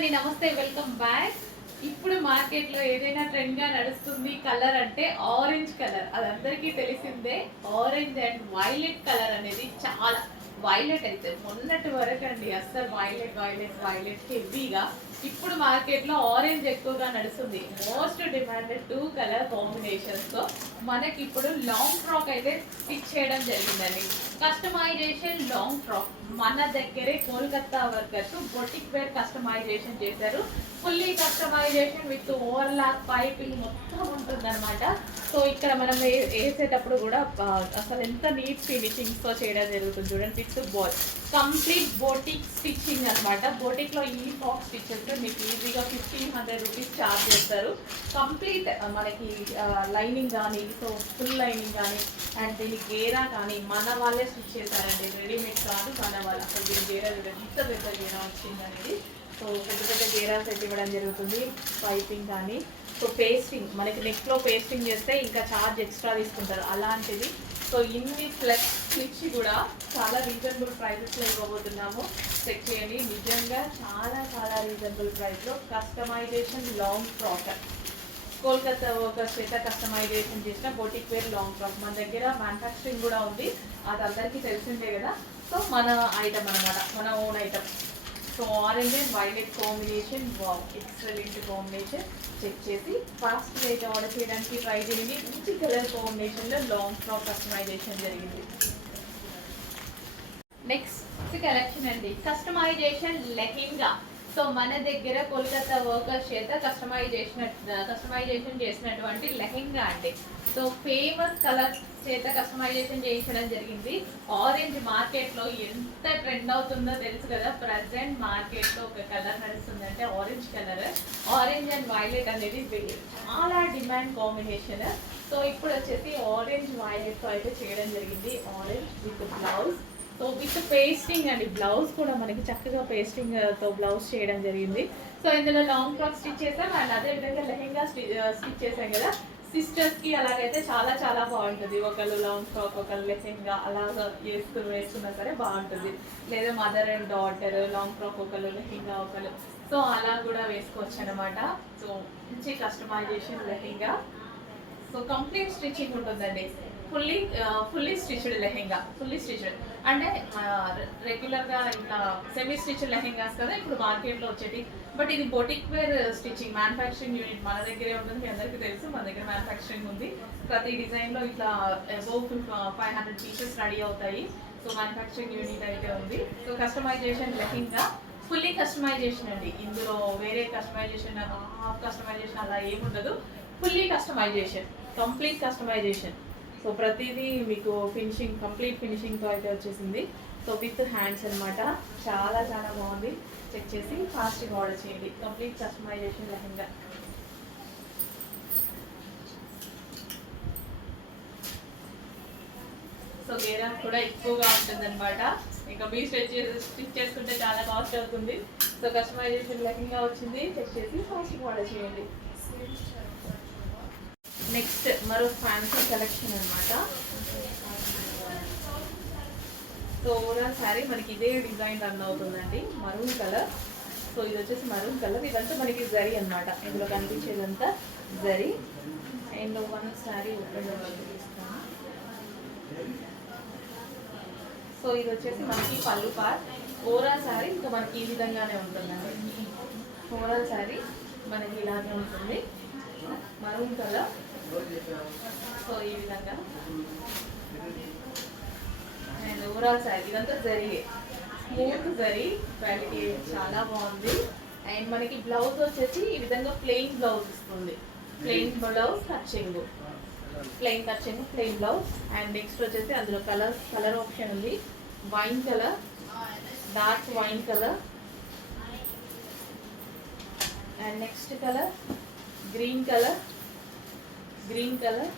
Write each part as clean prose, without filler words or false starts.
అండి, నమస్తే, welcome back. ఇప్పుడు మార్కెట్లో ఏదైనా ట్రెండ్గా నడుస్తుంది కలర్ అంటే ఆరెంజ్ కలర్. అది అందరికీ తెలిసిందే. ఆరెంజ్ అండ్ వైలెట్ కలర్ అనేది చాలా, వైలెట్ అయితే మొన్నటి వరకు అండి అస్సలు వైలెట్ వైలెట్ వైలెట్ హెవీగా. ఇప్పుడు మార్కెట్లో ఆరెంజ్ ఎక్కువగా నడుస్తుంది. మోస్ట్ డిమాండెడ్ 2 కలర్ కాంబినేషన్స్తో మనకి ఇప్పుడు లాంగ్ ఫ్రాక్ అయితే స్టిచ్ చేయడం జరిగిందండి. కస్టమైజేషన్ లాంగ్ ఫ్రాక్ మన దగ్గరే Kolkata workers boutique wear customization చేశారు. Fully customization with overlock piping మొత్తం ఉంటుందన్నమాట. సో ఇక్కడ మనం వేసేటప్పుడు కూడా అసలు ఎంత నీట్ ఫినిషింగ్స్తో చేయడం జరుగుతుంది చూడండి. With ball complete boutique stitching అనమాట. బోటిక్లో ఈ ఫ్రాక్ స్టిచెస్ మీకు ఈజీగా 1500 రూపీస్ ఛార్జ్ చేస్తారు. కంప్లీట్ మనకి లైనింగ్ కానీ, సో ఫుల్ లైనింగ్ కానీ అండ్ దీనికి గేరా కానీ మన వాళ్ళే స్టిచ్ చేశారండి. రెడీమేడ్ కాదు, మన వాళ్ళు. అసలు దీని గేరా ఎంత పెద్ద గేరా వచ్చింది అనేది. సో పెద్ద పెద్ద గేరాస్ అయితే ఇవ్వడం జరుగుతుంది. పైపింగ్ కానీ, సో పేస్టింగ్ మనకి నెక్లో పేస్టింగ్ చేస్తే ఇంకా ఛార్జ్ ఎక్స్ట్రా తీసుకుంటారు అలాంటిది. సో ఇన్ని ప్లస్ స్టిచ్ కూడా చాలా రీజనబుల్ ప్రైజెస్లో ఇవ్వబోతున్నాము. చెక్ చేయండి, నిజంగా చాలా చాలా రీజనబుల్ ప్రైస్లో customization long frock. Kolkata workers చేత కస్టమైజేషన్ చేసిన బొటిక్ వేర్ లాంగ్ ఫ్రాక్. మన దగ్గర మ్యానుఫ్యాక్చరింగ్ కూడా ఉంది, అది అందరికీ తెలిసిందే కదా. సో మన ఐటమ్ అనమాట, మన own item. So orange and violet combination, excellent combination. Check చేసి ఫాస్ట్ అయితే ఆర్డర్ చేయడానికి ట్రై చేయండి. మంచి కలర్ కాంబినేషన్లో లాంగ్ ఫ్రాక్ కస్టమైజేషన్ జరిగింది. నెక్స్ట్ కలెక్షన్ అండి, కస్టమైజేషన్ లెహెంగా. సో మన దగ్గర కోల్కతా వర్కర్స్ చేత కస్టమైజేషన్ చేసినటువంటి లెహెంగా అండి. సో ఫేమస్ కలర్ చేత కస్టమైజేషన్ చేయించడం జరిగింది. ఆరెంజ్ మార్కెట్లో ఎంత ట్రెండ్ అవుతుందో తెలుసు కదా. ప్రజెంట్ మార్కెట్లో ఒక కలర్ నడుస్తుందంటే orange colour. Orange and violet అనేది చాలా డిమాండ్ కాంబినేషన్. సో ఇప్పుడు వచ్చేసి ఆరెంజ్ వైలెట్తో అయితే చేయడం జరిగింది. Orange with blouse, so with pasting అండి. బ్లౌజ్ కూడా మనకి చక్కగా పేస్టింగ్తో బ్లౌజ్ చేయడం జరిగింది. సో ఇందులో లాంగ్ ఫ్రాక్ స్టిచ్ చేసాం అండ్ అదేవిధంగా లెహెంగా స్టిచ్ చేసాం కదా. సిస్టర్స్కి అలాగైతే చాలా చాలా బాగుంటుంది. ఒకళ్ళు లాంగ్ ఫ్రాక్, ఒకళ్ళు లెహెంగా అలాగా వేసుకున్నా సరే బాగుంటుంది. లేదా mother and daughter long frock, ఒకళ్ళు లెహెంగా ఒకళ్ళు, సో అలా కూడా వేసుకోవచ్చు అనమాట. సో మంచి customization lehenga. So complete stitching ఉంటుందండి. Fully stitched lehenga, fully stitched అంటే రెగ్యులర్గా ఇంకా సెమీ స్టిచ్డ్ లెహెంగాస్ కదా ఇప్పుడు మార్కెట్లో వచ్చేటి. బట్ ఇది boutique wear stitching manufacturing unit మన దగ్గరే ఉంటుంది. మీ అందరికీ తెలుసు, మన దగ్గర మ్యానుఫ్యాక్చరింగ్ ఉంది. ప్రతి డిజైన్లో ఇట్లా అబౌవ్ 500 పీసెస్ రెడీ అవుతాయి. సో మ్యానుఫ్యాక్చరింగ్ యూనిట్ అయితే ఉంది. So customization lehenga fully customization అండి. ఇందులో వేరే కస్టమైజేషన్, హాఫ్ కస్టమైజేషన్ అలా ఏముండదు. Fully customization, complete customization. So ప్రతిదీ మీకు ఫినిషింగ్, కంప్లీట్ ఫినిషింగ్తో అయితే వచ్చేసింది. సో విత్ హ్యాండ్స్ అనమాట. చాలా చాలా బాగుంది. చెక్ చేసి ఫాస్ట్గా ఆర్డర్ చేయండి. Complete customization lehenga. సో గేరా కూడా ఎక్కువగా ఉంటుంది అనమాట. ఇంకా మీ స్టిచ్ చేసుకుంటే చాలా కాస్ట్ అవుతుంది. సో కస్టమైజేషన్ లెహెంగా వచ్చింది. చెక్ చేసి ఫాస్ట్గా ఆర్డర్ చేయండి. నెక్స్ట్ మరో ఫ్యాన్సీ కలెక్షన్ అనమాట. సో ఓవరాల్ శారీ మనకి ఇదే డిజైన్ రన్ అవుతుందండి. Maroon colour. సో ఇది వచ్చేసి మరూన్ కలర్. ఇదంతా మనకి జరీ అనమాట. ఇందులో కనిపించేదంతా zari. And one sari open తీస్తాను. సో ఇది వచ్చేసి మనకి పళ్ళు పార్ట్. ఓవరాల్ శారీ ఇంకా మనకి ఈ విధంగానే ఉంటుందండి. ఓవరాల్ శారీ మనకి ఇలాగే ఉంటుంది. Maroon colour. సో ఈ విధంగా అండ్ ఓవరాల్ శారీ ఇదంతా జరీ, స్మూత్ జరీ క్వాలిటీ చాలా బాగుంది. అండ్ మనకి బ్లౌజ్ వచ్చేసి ఈ విధంగా ప్లెయిన్ బ్లౌజ్ ఇస్తుంది. Plain blouse catching, plain catching, plain blouse. And next వచ్చేసి అందులో కలర్ ఆప్షన్ ఉంది. Wine colour, dark wine colour. And next colour green colour, green colour,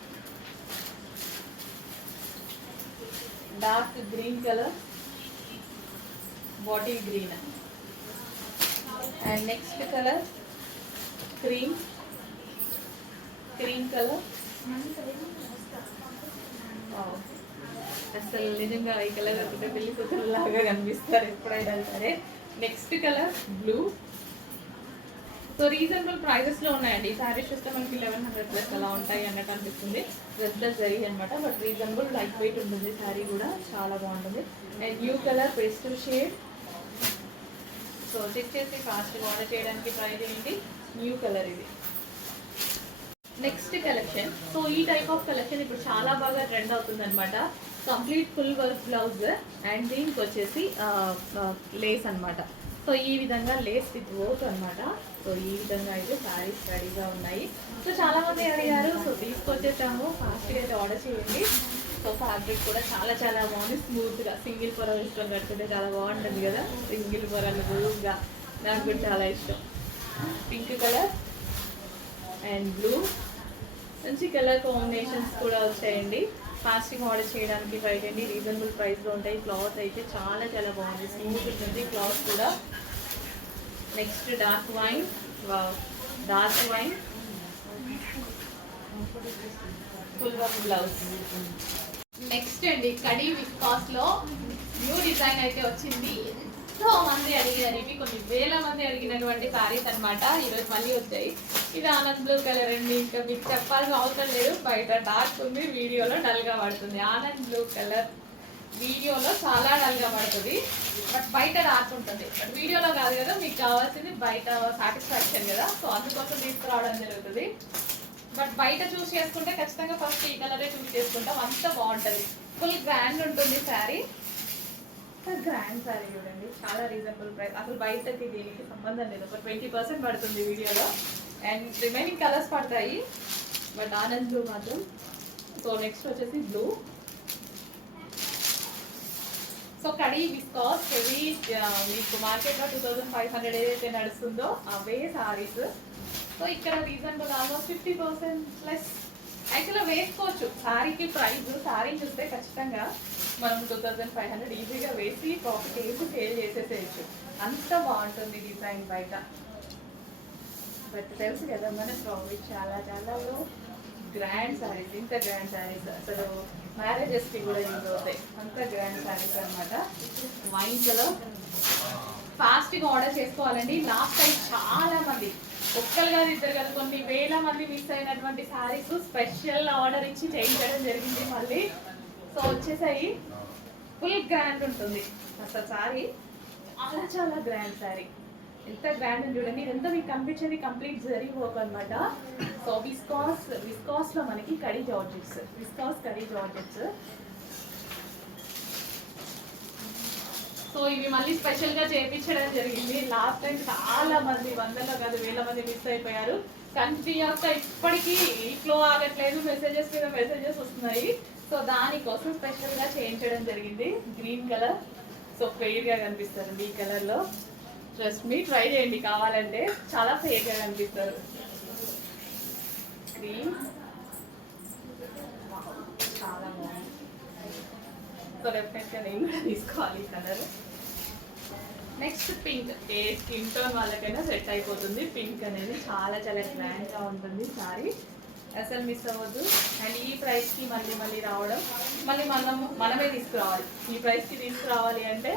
dark green colour, bottle green. And next colour cream, cream colour. అసలు నిజంగా ఈ colour పెళ్లి కూతురు లాగా కనిపిస్తారు ఎప్పుడైనా సరే. Next colour blue, so reasonable ప్రైజెస్లో ఉన్నాయండి. శారీస్ చూస్తే మనకి 1100 ప్లస్ అలా ఉంటాయి అన్నట్టు అనిపిస్తుంది. ప్లస్ జరీ అనమాట, బట్ రీజనబుల్ లైట్ వెయిట్ ఉంటుంది. శారీ కూడా చాలా బాగుంటుంది. And new colour pastel shade. So check చేసి ఫాస్ట్గా ఆర్డర్ చేయడానికి ట్రై చేయండి. న్యూ కలర్ ఇది. Next collection. సో ఈ టైప్ ఆఫ్ కలెక్షన్ ఇప్పుడు చాలా బాగా ట్రెండ్ అవుతుంది అనమాట. Complete full work blouse and దీనికి వచ్చేసి లేస్ అనమాట. సో ఈ విధంగా లేస్ విత్ వర్క్ అనమాట. సో ఈ విధంగా అయితే శారీస్ రెడీగా ఉన్నాయి. సో చాలా మంది అడిగారు, సో తీసుకొచ్చేసాము, ఫాస్ట్గా అయితే ఆర్డర్ చేయండి. సో ఫ్యాబ్రిక్ కూడా చాలా చాలా బాగుంది, స్మూత్గా. సింగిల్ పొర ఇష్టం కట్టుకుంటే చాలా బాగుంటుంది కదా, సింగిల్ పొరలు లూజ్గా, నాకు కూడా చాలా ఇష్టం. పింక్ కలర్ అండ్ బ్లూ, మంచి కలర్ కాంబినేషన్స్ కూడా వచ్చాయండి. ఫాస్ట్గా ఆర్డర్ చేయడానికి ట్రై చేయండి. రీజనబుల్ ప్రైస్లో ఉంటాయి. క్లాత్ అయితే చాలా చాలా బాగుంది, స్మూత్ ఉంటుంది క్లాత్ కూడా. Next dark wine, dark wine full work blouse. Next అండి కడీ విస్కాస్లో న్యూ డిజైన్ అయితే వచ్చింది. ఎంతో మంది అడిగారు, ఇవి కొన్ని వేల మంది అడిగినటువంటి శారీస్ అనమాట. ఈరోజు మళ్ళీ వచ్చాయి. ఇది ఆనంద్ బ్లూ కలర్ అండి, ఇంకా మీకు చెప్పాల్సిన అవసరం లేదు. బయట డార్క్ ఉంది, వీడియోలో డల్గా పడుతుంది. ఆనంద్ బ్లూ కలర్ వీడియోలో చాలా డల్గా పడుతుంది, బట్ బయట డార్క్ ఉంటుంది. బట్ వీడియోలో కాదు కదా, మీకు కావాల్సింది బయట సాటిస్ఫాక్షన్ కదా, సో అందుకోసం తీసుకురావడం జరుగుతుంది. బట్ బయట చూస్ చేసుకుంటే ఖచ్చితంగా ఫస్ట్ ఈ కలరే చూస్ చేసుకుంటాం, అంత బాగుంటుంది. ఫుల్ గ్రాండ్ ఉంటుంది శారీ. గ్రాండ్ శారీ చూడండి, చాలా రీజనబుల్ ప్రైస్. అసలు బయటకి దీనికి సంబంధం లేదు, ఒక 20% పడుతుంది వీడియోలో, అండ్ రిమైనింగ్ కలర్స్ పడతాయి, బట్ ఆనంద్ బ్లూ మాత్రం. సో నెక్స్ట్ వచ్చేసి blue. So khadi viscous heavy, మీకు మార్కెట్లో 2500 ఏదైతే నడుస్తుందో అవే సారీస్. సో ఇక్కడ రీజనబుల్ ఆల్మోస్ట్ 50% ప్లస్. యాక్చువల్గా వేసుకోవచ్చు శారీకి ప్రైస్. శారీ చూస్తే ఖచ్చితంగా మనం 2500 ఈజీగా వేసి ప్రాఫిట్ వేసి సేల్ చేసేసేయచ్చు, అంత బాగుంటుంది డిజైన్ బయట. బట్ తెలుసు కదా మన ప్రాఫిట్ చాలా చాలా లో. గ్రాండ్ శారీస్, ఇంత గ్రాండ్ శారీస్ అసలు మ్యారేజెస్కి కూడా యూజ్ అవుతాయి, అంత గ్రాండ్ శారీస్ అనమాట. Wine colour. ఫాస్ట్గా ఆర్డర్ చేసుకోవాలండి. లాస్ట్ టైం చాలా మంది, ఒక్కరు కాదు ఇద్దరు కాదు, కొన్ని వేల మంది మిస్ అయినటువంటి శారీస్ స్పెషల్ ఆర్డర్ ఇచ్చి చేయించడం జరిగింది మళ్ళీ. సో వచ్చేసాయి. ఫుల్ గ్రాండ్ ఉంటుంది అసలు శారీ, చాలా చాలా గ్రాండ్ శారీ. ఎంత గ్రాండ్ అని చూడండి. ఇదంతా మీకు కనిపించేది కంప్లీట్ జరీ వర్క్ అనమాట. సో విస్కాస్లో మనకి khadi georgettes, viscous khadi georgettes. So ఇవి మళ్ళీ స్పెషల్గా చేయించడం జరిగింది. లాస్ట్ టైం చాలా మంది, వందల్లో కాదు వేల మంది మిస్ అయిపోయారు. కంటిన్యూస్గా ఇప్పటికీ ఫ్లో ఆగట్లేదు, మెసేజెస్ మీద మెసేజెస్ వస్తున్నాయి. సో దానికోసం స్పెషల్గా చేయించడం జరిగింది. గ్రీన్ కలర్, సో ఫెయిర్గా కనిపిస్తారండి ఈ కలర్లో. ట్రస్ట్ మీ, ట్రై చేయండి కావాలంటే, చాలా ఫెయిర్గా కనిపిస్తారు. గ్రీన్ చాలా బాగుంది. సో డెఫినెట్గా నేను కూడా తీసుకోవాలి ఈ కలర్. Next pink. ఏ స్కిన్ టోన్ వాళ్ళకైనా సెట్ అయిపోతుంది. పింక్ అనేది చాలా చాలా గ్రాండ్గా ఉంటుంది సారీ, అసలు మిస్ అవ్వద్దు. అండ్ ఈ ప్రైస్కి మళ్ళీ మళ్ళీ రావడం, మళ్ళీ మనమే తీసుకురావాలి. ఈ ప్రైస్కి తీసుకురావాలి అంటే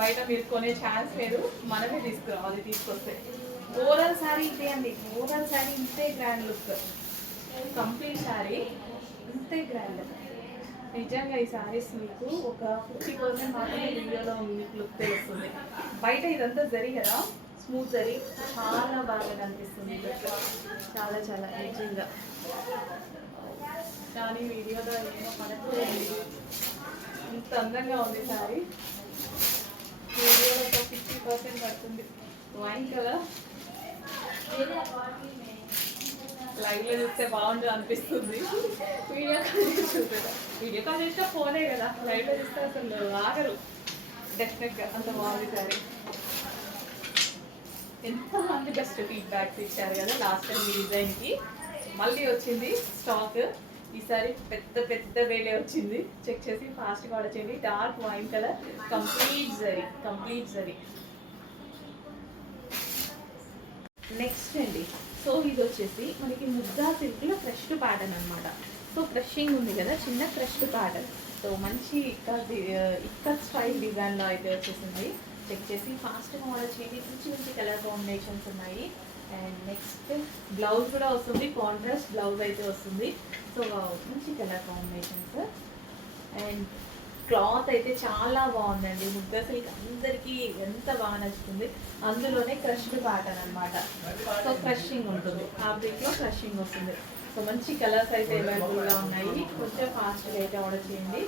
బయట మీరు కొనే ఛాన్స్ లేదు, మనమే తీసుకురావాలి. తీసుకొస్తే ఓవరాల్ శారీ ఇదే అండి, ఓవరాల్ శారీ ఇంతే గ్రాండ్ లుక్. కంప్లీట్ శారీ ఇంతే గ్రాండ్. నిజంగా ఈ శారీస్ మీకు ఒక 50% మాత్రమే వీడియోలో మీకు లుక్ తెలుస్తుంది. బయట ఇదంతా జరీ కదా, స్మూత్ జరీ, చాలా బాగా కనిపిస్తుంది చాలా చాలా నిజంగా. కానీ వీడియోలో ఏమో పడట్లేదు, ఇంత అందంగా ఉంది శారీ. వీడియోలో ఒక 50% పడుతుంది. Wine colour. లైవ్లో చూస్తే బాగుండు అనిపిస్తుంది, వీడియో కాల్ చేసి చూసారా. వీడియో కాల్ చేసినా ఫోనే కదా, లైవ్లో చూస్తే అసలు ఆగరు. డెఫినెట్గా అంత బాగుంది సారీ. ఎంతమంది బెస్ట్ ఫీడ్బ్యాక్స్ ఇచ్చారు కదా లాస్ట్ టైం ఈ డిజైన్కి. మళ్ళీ వచ్చింది స్టాక్, ఈసారి పెద్ద పెద్ద వేలే వచ్చింది. చెక్ చేసి ఫాస్ట్గా ఆర్డర్ చేయండి. Dark wine colour, complete zari, complete zari. Next అండి, సో ఇది వచ్చేసి మనకి ముద్దా సిల్క్లో ఫ్రెష్ ప్యాటర్న్ అనమాట. సో ఫ్రెషింగ్ ఉంది కదా, చిన్న ఫ్రెష్ ప్యాటర్న్. సో మంచి ఇక్కడ స్టైల్ డిజైన్లో అయితే వచ్చేసింది. చెక్ చేసి ఫాస్ట్గా ఆర్డర్ చేయండి. మంచి మంచి కలర్ కాంబినేషన్స్ ఉన్నాయి. అండ్ నెక్స్ట్ బ్లౌజ్ కూడా వస్తుంది, కాంట్రాస్ట్ బ్లౌజ్ అయితే వస్తుంది. సో మంచి కలర్ కాంబినేషన్స్. అండ్ క్లాత్ అయితే చాలా బాగుందండి. ముద్ద సిల్క్ అందరికీ ఎంత బాగా నచ్చుతుంది. అందులోనే క్రష్డ్ ప్యాటర్న్ అనమాట. సో క్రషింగ్ ఉంటుంది, ఫ్యాబ్రిక్లో క్రషింగ్ వస్తుంది. సో మంచి కలర్స్ అయితే అవైలబుల్గా ఉన్నాయి. కొంచెం ఫాస్ట్గా అయితే ఆర్డర్ చేయండి.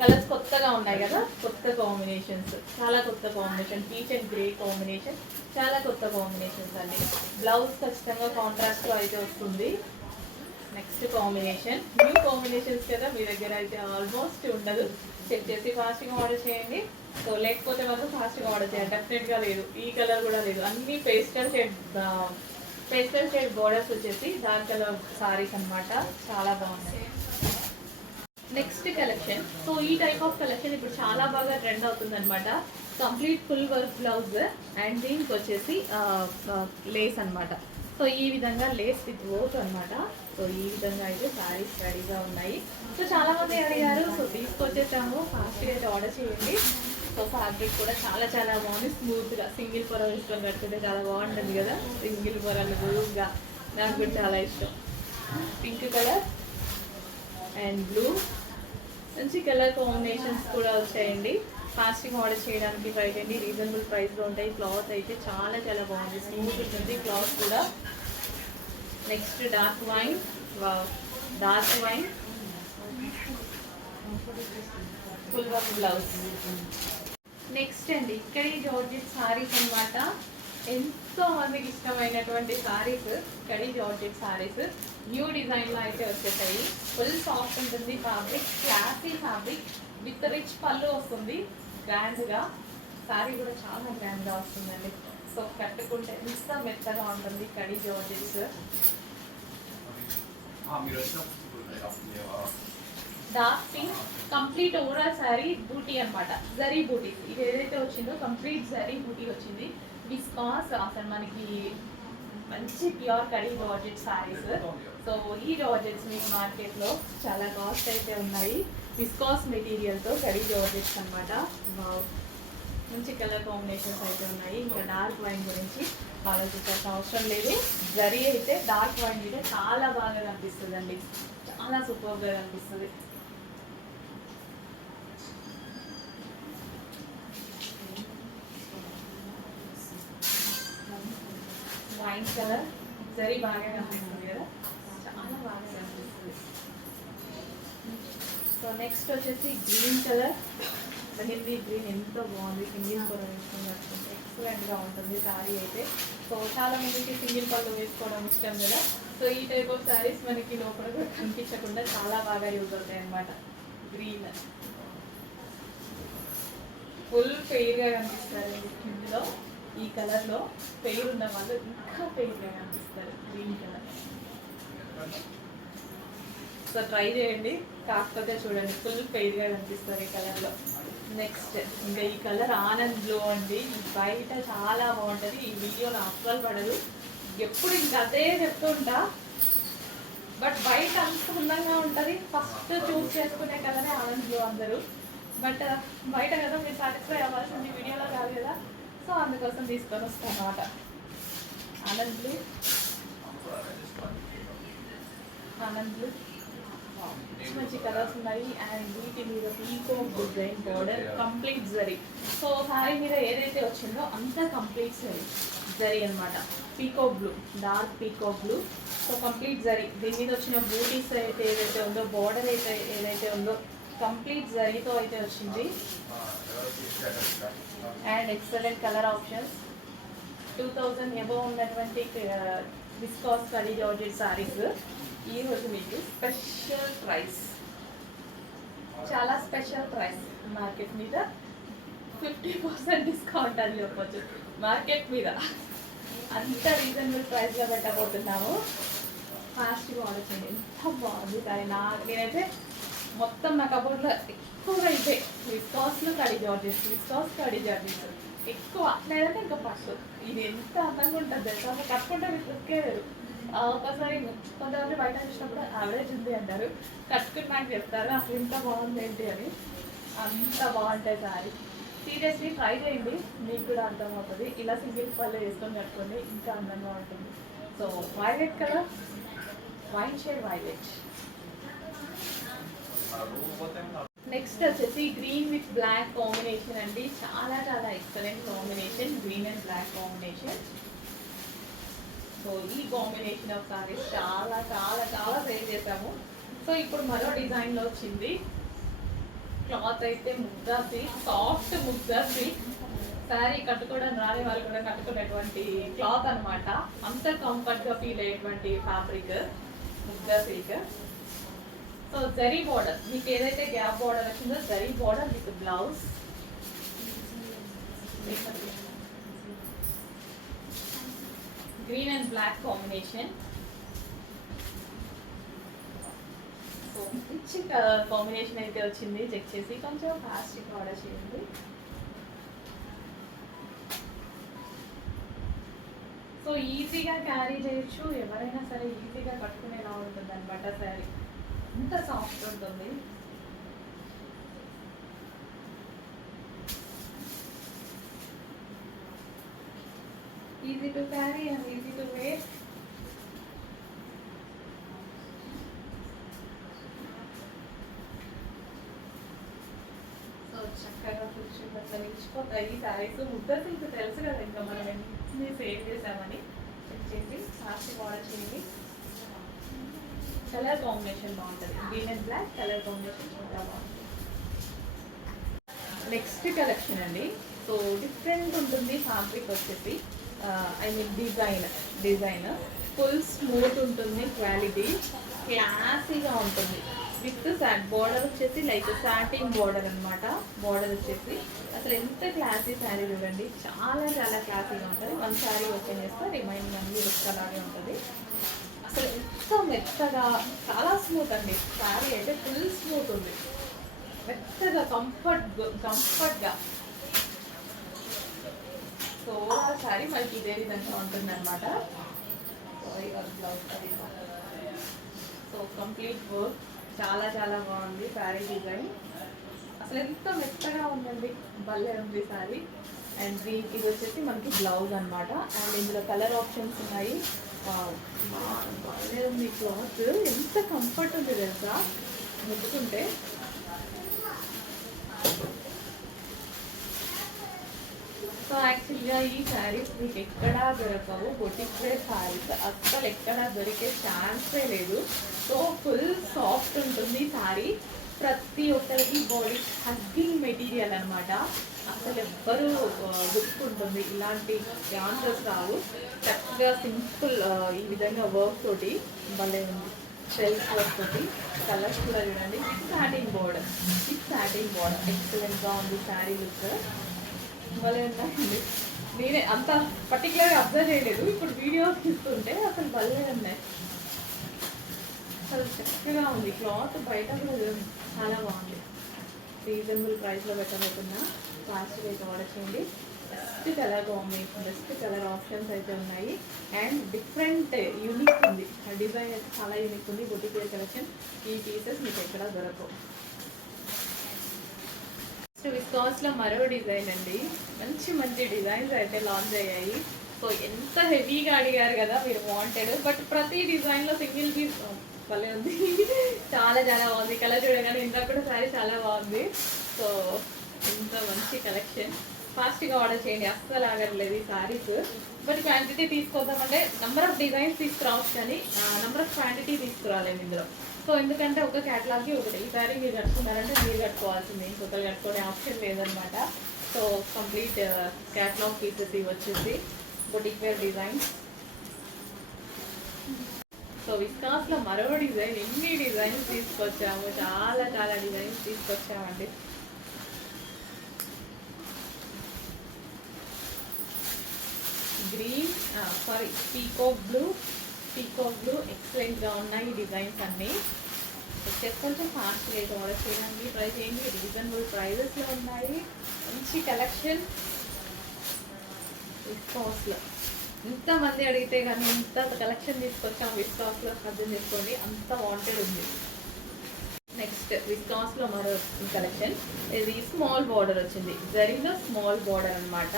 కలర్స్ కొత్తగా ఉన్నాయి కదా, కొత్త కాంబినేషన్స్, చాలా కొత్త combination. Peach and grey combination, చాలా కొత్త కాంబినేషన్స్ అండి. బ్లౌజ్ ఖచ్చితంగా కాంట్రాస్ట్లో అయితే వస్తుంది. నెక్స్ట్ కాంబినేషన్ న్యూ కాంబినేషన్స్ కదా, మీ దగ్గర అయితే ఆల్మోస్ట్ ఉండదు. చెక్ చేసి ఫాస్ట్గా ఆర్డర్ చేయండి. సో లేకపోతే మాత్రం ఫాస్ట్గా ఆర్డర్ చేయండి. డెఫినెట్గా లేదు, ఈ కలర్ కూడా లేదు. అన్ని పేస్టల్ షేడ్ బోర్డర్స్ వచ్చేసి డార్క్ కలర్ సారీస్ అనమాట. చాలా బాగున్నాయి. నెక్స్ట్ కలెక్షన్, సో ఈ టైప్ ఆఫ్ కలెక్షన్ ఇప్పుడు చాలా బాగా ట్రెండ్ అవుతుంది అనమాట. Complete full work blouse and దీనికి వచ్చేసి లేస్ అనమాట. సో ఈ విధంగా లేస్ విత్ వర్క్ అనమాట. సో ఈ విధంగా అయితే శారీస్ రెడీగా ఉన్నాయి. సో చాలా మంది అడిగారు, సో తీసుకొచ్చేసాము. ఫాస్ట్గా అయితే ఆర్డర్ చేయండి. సో ఫ్యాబ్రిక్ కూడా చాలా చాలా బాగుంది, స్మూత్గా. సింగిల్ పొర వేసుకొని కట్టుకుంటే చాలా బాగుంటుంది కదా, సింగిల్ పొరలు గురువుగా. నాకు కూడా చాలా ఇష్టం. పింక్ కలర్ అండ్ బ్లూ, మంచి కలర్ కాంబినేషన్స్ కూడా వచ్చాయండి. ఫాస్ట్గా ఆర్డర్ చేయడానికి ట్రై చేయండి. రీజనబుల్ ప్రైస్లో ఉంటాయి. క్లాత్ అయితే చాలా చాలా బాగుంది, స్మూత్ ఉంటుంది క్లాత్ కూడా. Next dark wine full work blouse. Next అండి ఇక్కడి జార్జెట్ సారీస్ అనమాట. ఎంతో మందికి ఇష్టమైనటువంటి సారీస్, కడి జార్జెట్ సారీస్ న్యూ డిజైన్లో అయితే వచ్చేసాయి. ఫుల్ సాఫ్ట్ ఉంటుంది fabric, classy fabric with rich పళ్ళు వస్తుంది. గ్రాండ్గా సారీ కూడా చాలా గ్రాండ్గా వస్తుందండి. సో కట్టుకుంటే ఎంత మెత్తగా ఉంటుంది కడి georgettes. Dark pink complete overall sari బూటీ అనమాట, జరీ బూటీ. ఇది ఏదైతే వచ్చిందో కంప్లీట్ జరీ బూటీ వచ్చింది. విస్కాస్ అసలు మనకి మంచి ప్యూర్ కడి జార్జెట్ శారీస్. సో ఈ జార్జెట్స్ మీకు మార్కెట్లో చాలా కాస్ట్ అయితే ఉన్నాయి. విస్కాస్ మెటీరియల్తో కడి జార్జెట్స్ అనమాట. మంచి కలర్ కాంబినేషన్స్ అయితే ఉన్నాయి. ఇంకా డార్క్ వైన్ గురించి ఆలోచించాల్సిన అవసరం లేదు. జరీ అయితే డార్క్ వైన్ మీద చాలా బాగా కనిపిస్తుంది అండి, చాలా సూపర్గా కనిపిస్తుంది. వైన్ కలర్ జరీ బాగా కనిపిస్తుంది కదా, చాలా బాగా కనిపిస్తుంది. సో నెక్స్ట్ వచ్చేసి గ్రీన్ కలర్, మెహందీ గ్రీన్. ఎంతో బాగుంది, సింగిల్ పళ్ళు వేసుకొని కట్టుకుంటే ఎక్సలెంట్గా ఉంటుంది శారీ అయితే. సో చాలా మందికి సింగిల్ పళ్ళు వేసుకోవడం ఇష్టం కదా. సో ఈ టైప్ ఆఫ్ శారీస్ మనకి లోపల కూడా కనిపించకుండా చాలా బాగా యూజ్ అవుతాయి అన్నమాట. గ్రీన్ ఫుల్ ఫెయిర్గా కనిపిస్తారు ఇందులో. ఈ కలర్లో ఫెయిర్ ఉన్న వాళ్ళు ఇంకా ఫెయిర్గా కనిపిస్తారు, గ్రీన్ కలర్. సో ట్రై చేయండి, కాకపోతే చూడండి ఫుల్ ఫెయిర్గా కనిపిస్తారు ఈ కలర్లో. నెక్స్ట్ ఇంకా ఈ కలర్ ఆనంద్ బ్లూ అండి. బయట చాలా బాగుంటుంది, ఈ వీడియోలో అస్సలు పడదు. ఎప్పుడు ఇంకా అదే చెప్తుంటా, బట్ బయట అంత అందంగా ఉంటుంది. ఫస్ట్ చూస్ చేసుకునే కలరే ఆనంద్ బ్లూ అందరూ. బట్ బయట కదా మీరు సాటిస్ఫై అవ్వాల్సింది, వీడియోలో కాదు కదా. సో అందుకోసం తీసుకొని వస్తాను అన్నమాట. ఆనంద్ బ్లూ మంచి కలర్స్ ఉన్నాయి. అండ్ వీటి మీద pico design border, complete zari. So sari మీద ఏదైతే వచ్చిందో అంతా కంప్లీట్ జరీ అనమాట. Peacock blue, dark peacock blue. So complete zari. దీని మీద వచ్చిన బూటీస్ అయితే ఏదైతే ఉందో, బోర్డర్ అయితే ఏదైతే ఉందో కంప్లీట్ జరీతో అయితే వచ్చింది. And excellent colour options. 2000 above ఉన్నటువంటి విస్కాస్ కడి జార్జెట్ సారీస్ ఈరోజు మీకు స్పెషల్ ప్రైస్, చాలా స్పెషల్ ప్రైస్. మార్కెట్ మీద 50% డిస్కౌంట్ అని చెప్పొచ్చు. మార్కెట్ మీద అంత రీజనబుల్ ప్రైస్లో పెట్టబోతున్నాము. ఫాస్ట్గా ఆర్డర్ చేయండి. ఎంత బాగుంది కానీ నేనైతే మొత్తం నా కబోర్డ్లో ఎక్కువగా ఇదే విస్కాస్లో కడి జార్జెస్, విస్కాస్ కడి జార్జెస్ ఎక్కువ. లేదంటే ఇంకా పట్టు. ఇది ఎంత అందంగా ఉంటుంది తెలుసా, అసలు కట్టుకుంటే మీకు ఉక్కేరు. ఒకసారి కొంతమంది బయట చూసినప్పుడు యావరేజ్ ఉంది అంటారు, కట్టుకుని నాకు చెప్తారు అసలు ఇంత బాగుంది ఏంటి అని. అంత బాగుంటాయి సారీ. సీరియస్లీ ట్రై చేయండి, మీకు కూడా అర్థమవుతుంది. ఇలా సింగిల్ పళ్ళు వేసుకొని కట్టుకోండి, ఇంకా అందంగా ఉంటుంది. So violet colour, wine shade violet. Next వచ్చేసి గ్రీన్ విత్ బ్లాక్ కాంబినేషన్ అండి. చాలా చాలా excellent combination, green and black combination. So ఈ కాంబినేషన్ ఆఫ్ సారీస్ చాలా చాలా చాలా సేల్ చేసాము. సో ఇప్పుడు మరో డిజైన్లో వచ్చింది. క్లాత్ అయితే ముగ్గా సిల్క్, సాఫ్ట్ ముగ్గా సిల్క్. శారీ కట్టుకోవడం రాని వాళ్ళు కూడా కట్టుకునేటువంటి క్లాత్ అనమాట. అంత కంఫర్ట్గా ఫీల్ అయ్యేటువంటి fabric Muga silk. So zari border, మీకు ఏదైతే గ్యాప్ బార్డర్ వచ్చిందో zari border with blouse. Green and black combination. So మంచి కాంబినేషన్ అయితే వచ్చింది. చెక్ చేసి కొంచెం ఫాస్ట్గా ఆర్డర్ చేయండి. సో ఈజీగా క్యారీ చేయొచ్చు, ఎవరైనా సరే ఈజీగా కట్టుకునేలా ఉంటుంది అనమాట. శారీ ఎంత సాఫ్ట్ ఉంటుంది. Easy to carry and easy to wear. So చక్కగా కూర్చుని అట్లా నిలిచిపోతాయి ఈ శారీస్. ముద్ద సిల్క్ తెలుసు కదా, ఇంకా మనం ఎన్ని సేవ్ చేసామని. చెక్ చేసి ఫాస్ట్ ఆర్డర్ చేయండి. కలర్ కాంబినేషన్ బాగుంటుంది, green and black colour combination చాలా బాగుంటుంది. నెక్స్ట్ కలెక్షన్ అండి. సో డిఫరెంట్ ఉంటుంది ఫ్యాబ్రిక్ వచ్చేసి, I mean design full smooth ఉంటుంది, క్వాలిటీ క్లాసీగా ఉంటుంది. విత్ బార్డర్ వచ్చేసి లైక్ సాటిన్ బార్డర్ అనమాట. బార్డర్ వచ్చేసి అసలు ఎంత క్లాసీ శారీ చూడండి, చాలా చాలా క్లాసీగా ఉంటుంది. వన్ శారీ ఓపెన్ చేస్తే రిమైనింగ్ అన్ని లుక్ అలాగే ఉంటుంది. అసలు ఎంత మెత్తగా, చాలా స్మూత్ అండి. శారీ అయితే ఫుల్ స్మూత్ ఉంది, మెత్తగా కంఫర్ట్గా. సో ఓవరాల్ శారీ మనకి ఇదే విధంగా ఉంటుంది అనమాట. సో కంప్లీట్ వర్క్ చాలా చాలా బాగుంది శారీ డిజైన్. అసలు ఎంత మెత్తగా ఉందండి, భలే ఉంది శారీ. అండ్ ఇది వచ్చేసి మనకి బ్లౌజ్ అనమాట. అండ్ ఇందులో కలర్ ఆప్షన్స్ ఉన్నాయి. భలే ఉంది క్లాత్, ఎంత కంఫర్ట్ ఉంది తెలుసా ముట్టుకుంటే. సో యాక్చువల్గా ఈ శారీస్ మీకు ఎక్కడా దొరకవు, బొటిక్ వేర్ శారీస్ అస్సలు ఎక్కడా దొరికే ఛాన్సే లేదు. సో ఫుల్ సాఫ్ట్ ఉంటుంది శారీ. ప్రతి ఒక్కరికి బాడీ హగ్గింగ్ మెటీరియల్ అనమాట. అసలు ఎవ్వరూ గుర్తుకుంటుంది, ఇలాంటి ఆన్సర్స్ రావు. చక్కగా సింపుల్ ఈ విధంగా వర్క్ తోటి భలే ఉంది. సెల్ఫ్ వర్క్ తోటి కలర్స్ కూడా చూడండి. సాటిన్ బార్డర్ ఎక్సలెంట్గా ఉంది శారీ లుక్. భలే ఉన్నాయండి. నేనే అంత పర్టికులర్గా అబ్జర్వ్ చేయలేదు, ఇప్పుడు వీడియో తీస్తుంటే అసలు భలే ఉన్నాయి. అసలు చక్కగా ఉంది క్లాత్, బయట కూడా చాలా బాగుంది. రీజనబుల్ ప్రైస్లో పెట్టబోతున్నా, ఫాస్ట్గా అయితే ఆర్డర్ చేయండి. Best colour combination, best colour options అయితే ఉన్నాయి. అండ్ డిఫరెంట్ యూనిక్ ఉంది, డిజైన్ అయితే చాలా యూనిక్ ఉంది. Boutique wear collection. ఈ పీసెస్ మీకు ఎక్కడ దొరకవు. విస్కాస్లో మరో డిజైన్ అండి. మంచి మంచి డిజైన్స్ అయితే లాంచ్ అయ్యాయి. సో ఎంత హెవీగా అడిగారు కదా మీరు వాంటెడ్, బట్ ప్రతి డిజైన్లో సింగిల్ పీస్ భలే ఉంది. చాలా చాలా బాగుంది. కలర్ చూడగానే ఇంత కూడా శారీ చాలా బాగుంది. సో ఇంత మంచి కలెక్షన్, ఫాస్ట్గా ఆర్డర్ చేయండి, అస్సలు ఆగట్లేదు ఈ శారీస్. బట్ క్వాంటిటీ తీసుకొద్దామంటే నెంబర్ ఆఫ్ డిజైన్స్ తీసుకురావచ్చు, కానీ నెంబర్ ఆఫ్ క్వాంటిటీ తీసుకురాలేము ఇందులో. సో ఎందుకంటే ఒక క్యాటలాగ్కి ఒకటి. ఈ శారీ మీరు కట్టుకున్నారంటే మీరు కట్టుకోవాల్సింది, ఇంకొకరు కట్టుకునే ఆప్షన్ లేదనమాట. సో కంప్లీట్ క్యాటలాగ్ పీసెస్ ఇవి వచ్చేసి బొటిక్ వేర్ డిజైన్స్. సో విస్కాస్లో మరో డిజైన్, ఎన్ని డిజైన్స్ తీసుకొచ్చాము, చాలా చాలా డిజైన్స్ తీసుకొచ్చామండి. గ్రీన్ పీకాక్ బ్లూ ఎక్సలెంట్గా ఉన్నాయి డిజైన్స్ అన్నీ. వచ్చేసి కొంచెం ఫాస్ట్గా అయితే ఆర్డర్ చేయండి, ట్రై చేయండి. రీజనబుల్ ప్రైజెస్లో ఉన్నాయి, మంచి కలెక్షన్. విస్కాస్లో ఇంతమంది అడిగితే కానీ ఇంత కలెక్షన్ తీసుకొచ్చాము విస్కాస్లో, అర్థం చేసుకోండి, అంత వాంటెడ్ ఉంది. నెక్స్ట్ విస్కాస్ లో మరో కలెక్షన్. ఇది స్మాల్ బార్డర్ వచ్చింది, జరీలో స్మాల్ బార్డర్ అనమాట.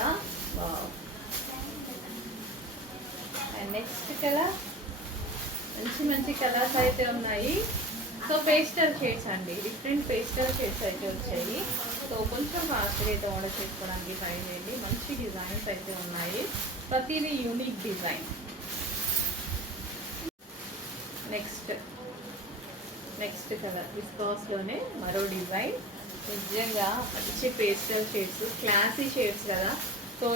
అండ్ నెక్స్ట్ కలర్, మంచి మంచి కలర్స్ అయితే ఉన్నాయి. సో పేస్టల్ షేడ్స్ అండి, డిఫరెంట్ పేస్టల్ షేడ్స్ అయితే వచ్చాయి. సో కొంచెం ఫాస్ట్గా అయితే ఆర్డర్ చేసుకోవడానికి ట్రై చేయండి. మంచి డిజైన్స్ అయితే ఉన్నాయి, ప్రతిదీ యూనిక్ డిజైన్. నెక్స్ట్ కలర్ విస్కాస్లోనే మరో డిజైన్. నిజంగా మంచి పేస్టల్ షేడ్స్, క్లాసీ షేడ్స్ కదా. సో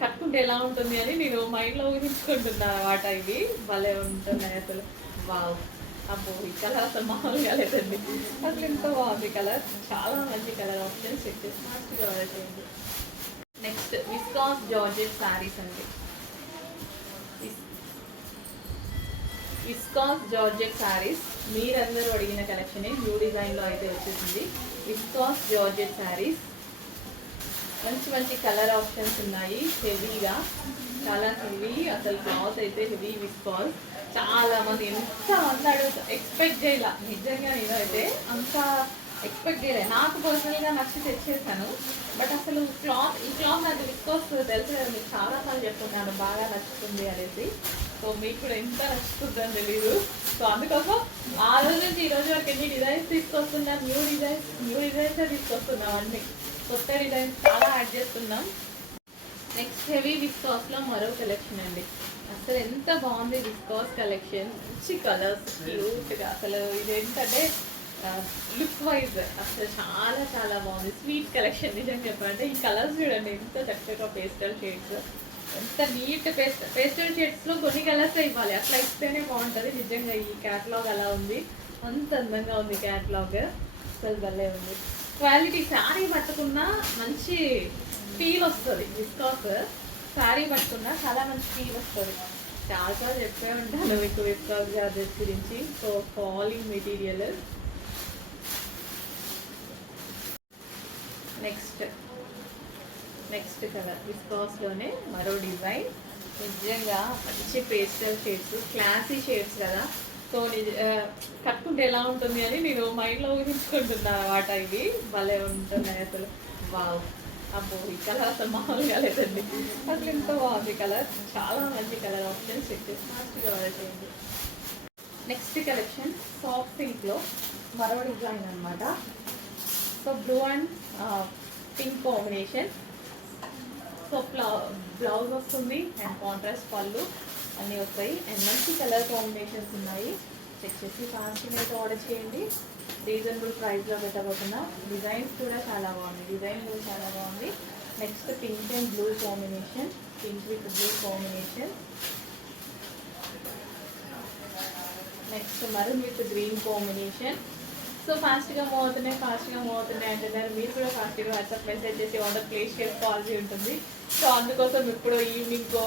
కట్టుకుంటే ఎలా ఉంటుంది అని నేను మైండ్లో ఊహించుకుంటున్నాను అనమాట. ఇవి భలే ఉంటున్నాయి అసలు. వావ్, అబ్బో ఈ కలర్ అసలు మామూలుగా లేదండి, అసలు ఎంత బాగుంది కలర్. చాలా మంచి కలర్ ఆప్షన్స్ చెక్ చేసి ఫాస్ట్గా ఆర్డర్ చేయండి. నెక్స్ట్ విస్కాస్ జార్జెట్ శారీస్ అండి. విస్కాస్ జార్జెట్ శారీస్ మీరందరూ అడిగిన కలెక్షనే, న్యూ డిజైన్లో అయితే వచ్చేసింది. విస్కాస్ జార్జెట్ శారీస్ మంచి మంచి కలర్ ఆప్షన్స్ ఉన్నాయి. హెవీగా, చాలా హెవీ అసలు క్లాత్ అయితే హెవీ విస్కాస్. చాలా మంది ఎంతమంది అడుగుతారు, ఎక్స్పెక్ట్ చేయాల. నిజంగా నేనైతే అంత ఎక్స్పెక్ట్ చేయలేదు. నాకు పర్సనల్గా నచ్చి తెచ్చేసాను. బట్ అసలు ఈ క్లాత్ నాకు విస్కాస్ తెలుసు కదా, మీకు చాలాసార్లు చెప్తున్నాను బాగా నచ్చుతుంది అనేసి. సో మీకు కూడా ఎంత నచ్చుతుందని తెలీదు. సో అందుకోసం ఆ రోజు నుంచి ఈ రోజు వరకు ఎన్ని డిజైన్స్ తీసుకొస్తున్నాం, న్యూ డిజైన్సే తీసుకొస్తున్నాం. అన్ని కొత్త డిజైన్స్ చాలా యాడ్ చేస్తున్నాం. నెక్స్ట్ హెవీ విస్కాస్లో మరో కలెక్షన్ అండి. అసలు ఎంత బాగుంది విస్కాస్ కలెక్షన్, మంచి కలర్స్, క్యూట్గా. అసలు ఇది ఏంటంటే లుక్ వైజ్ అసలు చాలా చాలా బాగుంది. స్వీట్ కలెక్షన్ నిజంగా చెప్పాలంటే. ఈ కలర్స్ చూడండి ఎంత చక్కగా పేస్టల్ షేడ్స్, ఎంత నీట్ పేస్టల్ షేడ్స్లో కొన్ని కలర్స్ ఇవ్వాలి, అట్లా ఇస్తేనే బాగుంటుంది. నిజంగా ఈ క్యాటలాగ్ అలా ఉంది, అంత అందంగా ఉంది క్యాటలాగ్. అసలు భలే ఉంది. క్వాలిటీ శారీ పట్టుకున్నా మంచి ఫీల్ వస్తుంది. విస్కాస్ శారీ పట్టుకున్నా చాలా మంచి ఫీల్ వస్తుంది. చాలా చెప్పే ఉంటాను మీకు విస్కాస్ జార్జెట్ గురించి. So falling material. Next colour విస్కాస్లోనే మరో డిజైన్. నిజంగా మంచి పేస్టల్ షేడ్స్, క్లాసీ షేడ్స్ కదా. సో కట్టుకుంటే ఎలా ఉంటుంది అని నేను మైండ్లో ఊహించుకుంటున్నాను అనమాట. ఇవి భలే ఉంటున్నాయి అసలు. వావ్, అబ్బో ఈ కలర్ అసలు మామూలుగా లేదండి, అసలు ఎంత బాగుంది కలర్. చాలా మంచి కలర్ ఆప్షన్స్ చెక్ చేసి ఫాస్ట్గా ఆర్డర్ చేయండి. నెక్స్ట్ కలెక్షన్ సాఫ్ట్ సిల్క్లో మరో డిజైన్ అనమాట. So blue and pink combination. So blouse వస్తుంది అండ్ కాంట్రాస్ట్ పళ్ళు అన్నీ వస్తాయి. అండ్ మంచి కలర్ కాంబినేషన్స్ ఉన్నాయి. చెక్ చేసి ఫాస్ట్గా అయితే ఆర్డర్ చేయండి. రీజనబుల్ ప్రైస్లో పెట్టబోతున్నా. డిజైన్స్ కూడా చాలా బాగుంది. Next pink and blue combination, pink with blue combination. Next maroon with green combination. So ఫాస్ట్గా మూవ్ అవుతున్నాయి అంటున్నారు. మీరు కూడా ఫాస్ట్గా వాట్సాప్ మెసేజ్ చేసి ఆర్డర్ ప్లేస్ చేసుకోవాల్సి ఉంటుంది. సో అందుకోసం ఇప్పుడు ఈవినింగ్కో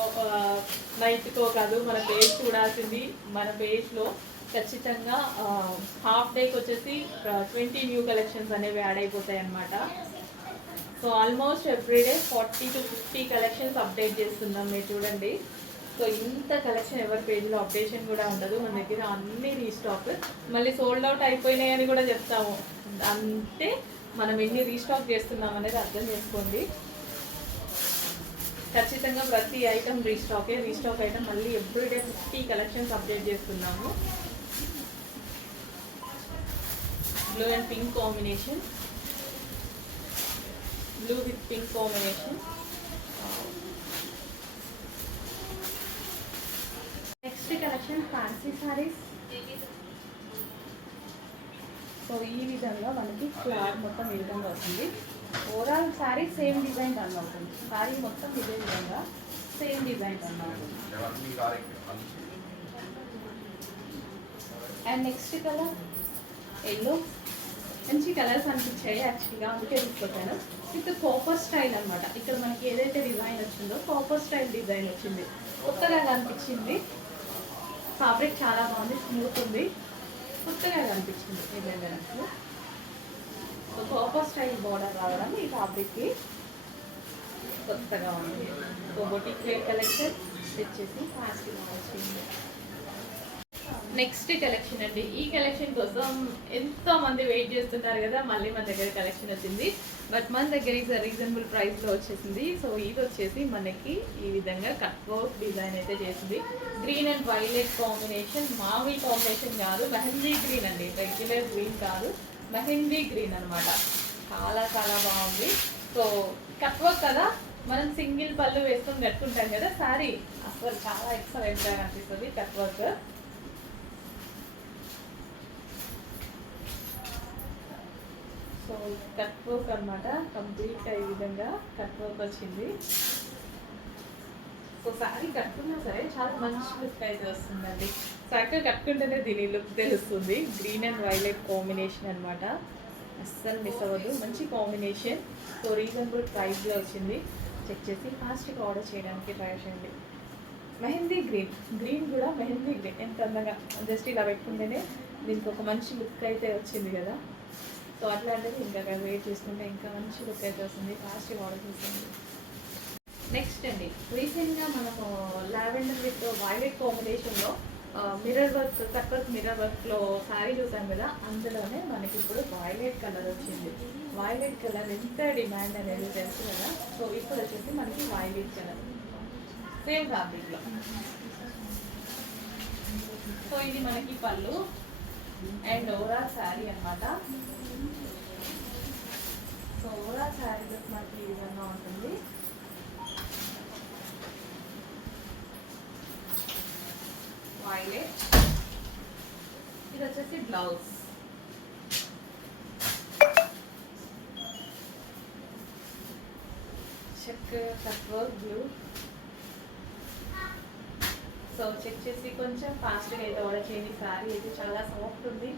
నైట్కో కాదు, మన పేజ్ చూడాల్సింది. మన పేజ్లో ఖచ్చితంగా హాఫ్ డేకి వచ్చేసి 20 న్యూ కలెక్షన్స్ అనేవి యాడ్ అయిపోతాయి అన్నమాట. So almost everyday 40 to 50 collections update చేస్తున్నాం. మీరు చూడండి. సో ఇంత కలెక్షన్ ఎవరి పేజ్లో అప్డేషన్ కూడా ఉండదు. మన దగ్గర అన్ని రీస్టాక్, మళ్ళీ సోల్డ్ అవుట్ అయిపోయినాయి అని కూడా చెప్తాము. అంటే మనం ఎన్ని రీస్టాక్ చేస్తున్నాం అనేది అర్థం చేసుకోండి. ఖచ్చితంగా ప్రతి ఐటమ్ రీస్టాక్ ఐటమ్ మళ్ళీ ఎవ్రీడే 50 కలెక్షన్స్ అప్డేట్ చేస్తున్నాము. Blue and pink combination, blue with pink combination. Next collection fancy saris. So ఈ విధంగా మనకి క్లాత్ మొత్తం ఈ విధంగా వస్తుంది. Overall sari same design run అవుతుంది. శారీ మొత్తం ఇదే విధంగా సేమ్ డిజైన్ రన్ అవుతుంది. And next colour yellow. మంచి కలర్స్ అనిపించాయి యాక్చువల్గా, అందుకే తీసుకొచ్చాను. విత్ కాపర్ స్టైల్ అనమాట. ఇక్కడ మనకి ఏదైతే డిజైన్ వచ్చిందో కాపర్ స్టైల్ డిజైన్ వచ్చింది, కొత్తగా కనిపించింది. ఫ్యాబ్రిక్ చాలా బాగుంది, స్మూత్ ఉంది, కొత్తగా కనిపించింది డిజైన్ అసలు. సో కాపర్ స్టైల్ బోర్డర్ రావడం ఈ ఫ్యాబ్రిక్కి కొత్తగా ఉంది. సో బొటిక్ వేర్ కలెక్షన్ తెచ్చేసి ఫాస్ట్గా వచ్చింది. నెక్స్ట్ కలెక్షన్ అండి. ఈ కలెక్షన్ కోసం ఎంతో మంది వెయిట్ చేస్తున్నారు కదా, మళ్ళీ మన దగ్గర కలెక్షన్ వచ్చింది. బట్ మన దగ్గర రీజనబుల్ ప్రైస్లో వచ్చేసింది. సో ఇది వచ్చేసి మనకి ఈ విధంగా కట్ వర్క్ డిజైన్ అయితే చేసింది. గ్రీన్ అండ్ వైలెట్ కాంబినేషన్, మామూలు కాంబినేషన్ కాదు, మెహందీ గ్రీన్ అండి, రెగ్యులర్ గ్రీన్ కాదు, మెహందీ గ్రీన్ అనమాట. చాలా చాలా బాగుంది. సో కట్ వర్క్ కదా, మనం సింగిల్ పళ్ళు వేసుకొని కట్టుకుంటాం కదా సారీ, అసలు చాలా ఎక్సలెంట్గా అనిపిస్తుంది cut work. So cut work అనమాట, కంప్లీట్గా ఈ విధంగా కట్ వర్క్ వచ్చింది. సో శారీ కట్టుకున్నా సరే చాలా మంచి లుక్ అయితే వస్తుందండి. చక్కగా కట్టుకుంటేనే దీని లుక్ తెలుస్తుంది. గ్రీన్ అండ్ వైలెట్ కాంబినేషన్ అనమాట, అస్సలు మిస్ అవ్వదు, మంచి కాంబినేషన్. సో రీజనబుల్ ప్రైస్లో వచ్చింది. చెక్ చేసి ఫాస్ట్గా ఆర్డర్ చేయడానికి ట్రై చేయండి. మెహందీ గ్రీన్, గ్రీన్ కూడా మెహందీ గ్రీన్ ఎంత అందంగా జస్ట్ ఇలా పెట్టుకుంటేనే దీనికి ఒక మంచి లుక్ అయితే వచ్చింది కదా. సో అట్లాంటిది ఇంకా వెయిట్ చేసుకుంటే ఇంకా మంచి లుక్ అయితే వస్తుంది. ఫాస్ట్గా ఆర్డర్ చేస్తుంది. నెక్స్ట్ అండి, రీసెంట్గా మనము లావెండర్ విత్ వైలెట్ కాంబినేషన్లో mirror work, cut work mirror వర్క్లో శారీ చూసాం కదా, అందులోనే మనకి ఇప్పుడు వైలెట్ కలర్ వచ్చింది. వైలెట్ కలర్ ఎంత డిమాండ్ అనేది తెలుసు కదా. సో ఇప్పుడు వచ్చేసి మనకి వైలెట్ కలర్ సేమ్ ఫ్యాబ్రిక్లో. సో ఇది మనకి పళ్ళు అండ్ ఓవరాల్ శారీ అనమాట. సో ఓవరాల్ శారీ మనకి ఈ విధంగా ఉంటుంది. వైలెట్, ఇది వచ్చేసి blouse. Check cut work blue. So check చేసి కొంచెం ఫాస్ట్గా అయితే ఆర్డర్ చేయండి. శారీ అయితే చాలా సాఫ్ట్ ఉంది,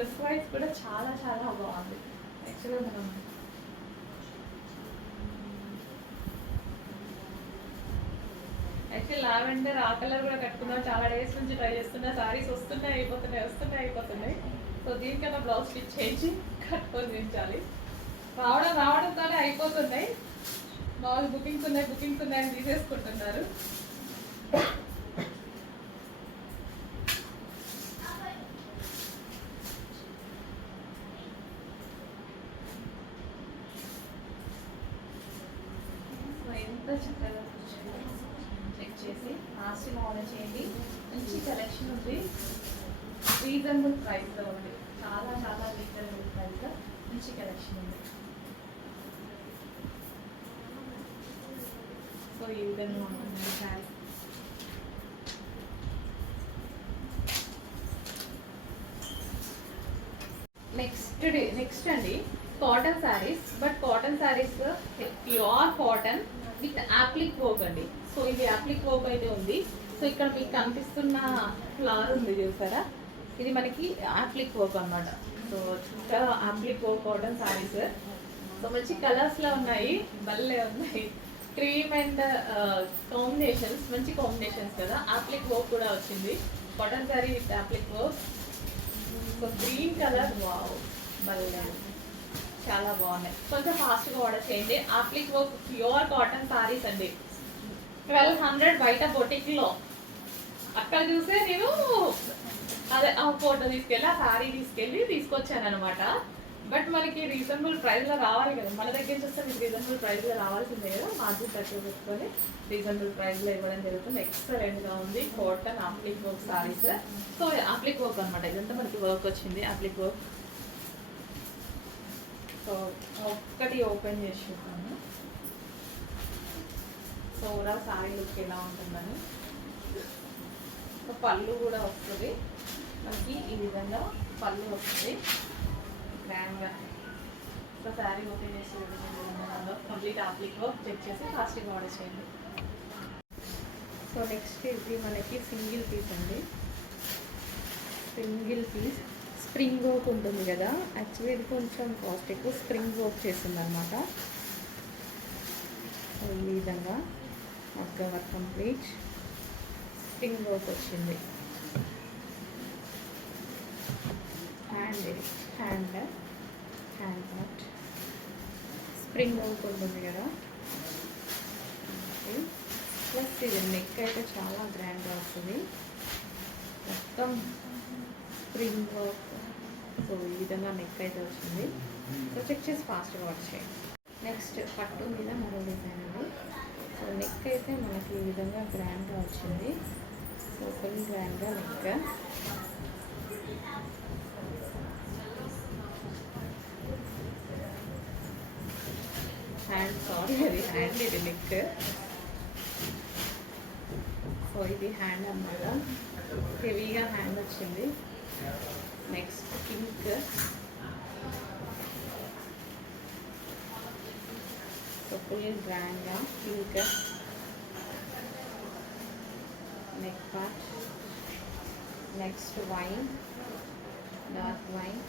లుక్ వైజ్ కూడా చాలా చాలా బాగుంది. యాక్చువల్గా మనం యాక్చువల్ లావెండర్ ఆ కలర్ కూడా కట్టుకుందాం, చాలా డేస్ నుంచి ట్రై చేస్తున్నా, శారీస్ అయిపోతున్నాయి. సో దీనికన్నా బ్లౌజ్ స్టిచ్ చేయించి కట్టుకొని దించాలి. రావడంతోనే అయిపోతున్నాయి. మామూలు బుకింగ్స్ ఉన్నాయని తీసేసుకుంటున్నారు. ఎంత చక్కగా చెక్ చేసి ఫాస్ట్గా ఆర్డర్ చేయండి. మంచి కలెక్షన్ ఉంది, రీజనబుల్ ప్రైస్లో ఉంది, చాలా చాలా రీజనబుల్ ప్రైస్లో మంచి కలెక్షన్ ఉంది. సో ఈ విధంగా ఉంటుంది శారీ. నెక్స్ట్ అండి, cotton saris. But cotton saris pure cotton with appliqué work అండి. సో ఇది యాప్లిక్ వర్క్ అయితే ఉంది. సో ఇక్కడ మీకు కనిపిస్తున్న ఫ్లవర్ ఉంది చూసారా, ఇది మనకి యాప్లిక్ వర్క్ అనమాట. సో ఇంకా appliqué work cotton saris. So మంచి కలర్స్లో ఉన్నాయి, భలే ఉన్నాయి. క్రీమ్ అండ్ కాంబినేషన్స్, మంచి కాంబినేషన్స్ కదా. యాప్లిక్ వర్క్ కూడా వచ్చింది, cotton sari with appliqué work. So green colour, wow భలే, చాలా బాగున్నాయి. కొంచెం ఫాస్ట్గా ఆర్డర్ చేయండి. Appliqué work pure cotton saris అండి. 1200 బయట బొటిక్లో. అక్కడ చూసే నేను అదే ఆ ఫోటో తీసుకెళ్ళి ఆ శారీ తీసుకొచ్చాను అనమాట. బట్ మనకి రీజనబుల్ ప్రైస్లో రావాలి కదా, మన దగ్గర చూస్తే మీకు రీజనబుల్ ప్రైస్లో రావాల్సిందే కదా. మార్జిన్ తక్కువ పెట్టుకొని రీజనబుల్ ప్రైస్లో ఇవ్వడం జరుగుతుంది. ఎక్సలెంట్గా ఉంది cotton appliqué work saris. So appliqué work అనమాట, ఇదంతా మనకి వర్క్ వచ్చింది యాప్లిక్ వర్క్. సో ఒక్కటి ఓపెన్ చేసి చూద్దాము. సో ఓవరాల్ శారీ లుక్ ఎలా ఉంటుందని. సో పళ్ళు కూడా వస్తుంది మనకి, ఈ విధంగా పళ్ళు వస్తుంది గ్రాండ్గా. సో శారీ ఓపెన్ చేసి కంప్లీట్ యాప్లిక్ వర్క్ చెక్ చేసి ఫాస్ట్గా ఆర్డర్ చేయండి. సో నెక్స్ట్ ఇది మనకి సింగిల్ పీస్ అండి. సింగిల్ పీస్ స్ప్రింగ్ వర్క్ ఉంటుంది కదా, యాక్చువల్లీ ఇది కొంచెం కాస్ట్ ఎక్కువ, స్ప్రింగ్ వర్క్ చేస్తుంది అనమాట. ఈ విధంగా మొత్తం వర్క్ కంప్లీట్ స్ప్రింగ్ వర్క్ వచ్చింది. హ్యాండ్ పార్ట్ స్ప్రింగ్ వర్క్ ఉంటుంది కదా. ప్లస్ ఇది నెక్ అయితే చాలా గ్రాండ్గా వస్తుంది. మొత్తం స్ప్రింగ్ వర్క్. సో ఈ విధంగా నెక్ అయితే వచ్చింది. సో చెక్ చేసి ఫాస్ట్గా వచ్చేయండి. నెక్స్ట్ పట్టు మీద మరో డిజైన్ అండి. సో నెక్ అయితే మనకి ఈ విధంగా గ్రాండ్గా వచ్చింది. సో ఫుల్ గ్రాండ్గా నెక్. హ్యాండ్, సారీ అది హ్యాండ్, ఇది నెక్. సో ఇది హ్యాండ్ అన్నమాట. హెవీగా హ్యాండ్ వచ్చింది. Next pink. సో ఫుల్ గ్రాండ్గా pink neck part. Next wine, dark wine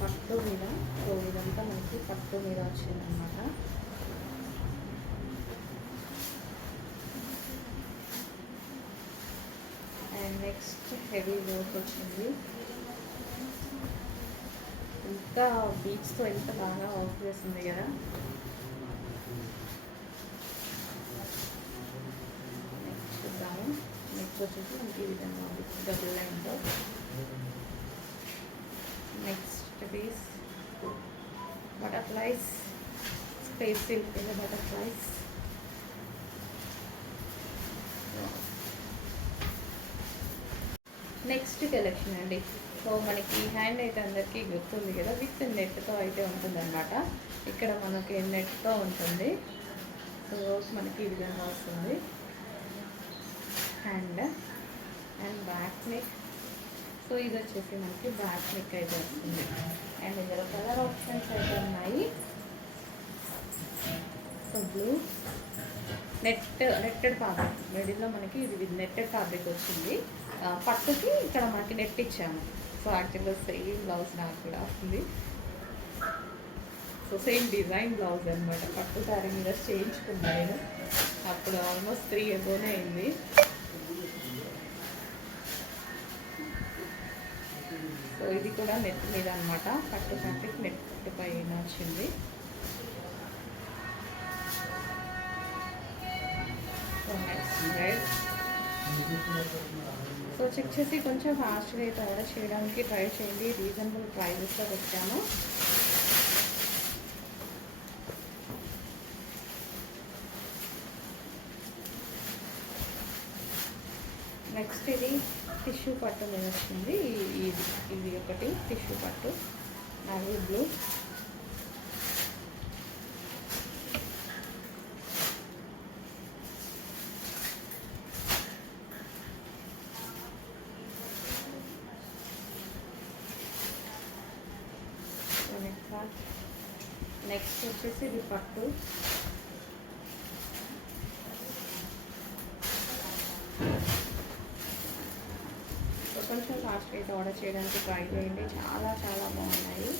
పట్టు మీద. సో ఇదంతా మనకి పట్టు మీద వచ్చిందనమాట. అండ్ నెక్స్ట్ హెవీ వర్క్ వచ్చింది. ఇంకా బీచ్తో ఎంత బాగా వర్క్ చేస్తుంది కదా. నెక్స్ట్ చూద్దాము. నెక్స్ట్ వచ్చేసి మనకి ఈ విధంగా ఉంది డబుల్ లైన్తో. Next piece butterflies, space silk మీద బటర్ఫ్లైస్. నెక్స్ట్ కలెక్షన్ అండి. సో మనకి హ్యాండ్ అయితే అందరికీ గుర్తుంది కదా, విత్ నెట్తో అయితే ఉంటుందన్నమాట. ఇక్కడ మనకి నెట్తో ఉంటుంది. సో మనకి ఈ విధంగా వస్తుంది hand and back neck. So ఇది వచ్చేసి మనకి బ్యాక్ నెక్ అయితే వస్తుంది. అండ్ ఇందులో కలర్ ఆప్షన్స్ అయితే ఉన్నాయి. సో బ్లూ నెట్టెడ్ ఫ్యాబ్రిక్, మిడిల్లో మనకి ఇది నెట్టెడ్ ఫ్యాబ్రిక్ వచ్చింది. పట్టుకి ఇక్కడ మనకి నెట్ ఇచ్చాము. సో యాక్చువల్గా సేమ్ బ్లౌజ్ నాకు కూడా వస్తుంది. సో సేమ్ డిజైన్ బ్లౌజ్ అనమాట. పట్టు సారీ మీద చేయించుకున్నాను. అప్పుడు ఆల్మోస్ట్ 3 ఇయర్స్ అయింది. సో ఇది కూడా నెట్ మీద అనమాట. పట్టు ఫ్యాబ్రిక్ నెట్ పైన వచ్చింది. So next red. So check చేసి కొంచెం ఫాస్ట్గా అయితే ఆర్డర్ చేయడానికి ట్రై చేయండి. రీజనబుల్ ప్రైజెస్లో వచ్చాము. నెక్స్ట్ ఇది టిష్యూ పట్టు మీద వచ్చింది. ఇది ఒకటి టిష్యూ పట్టు, నావీ బ్లూ. నెక్స్ట్ వచ్చేసి ఇది పట్టు. కొంచెం ఫాస్ట్గా అయితే ఆర్డర్ చేయడానికి ట్రై చేయండి. చాలా చాలా బాగున్నాయి.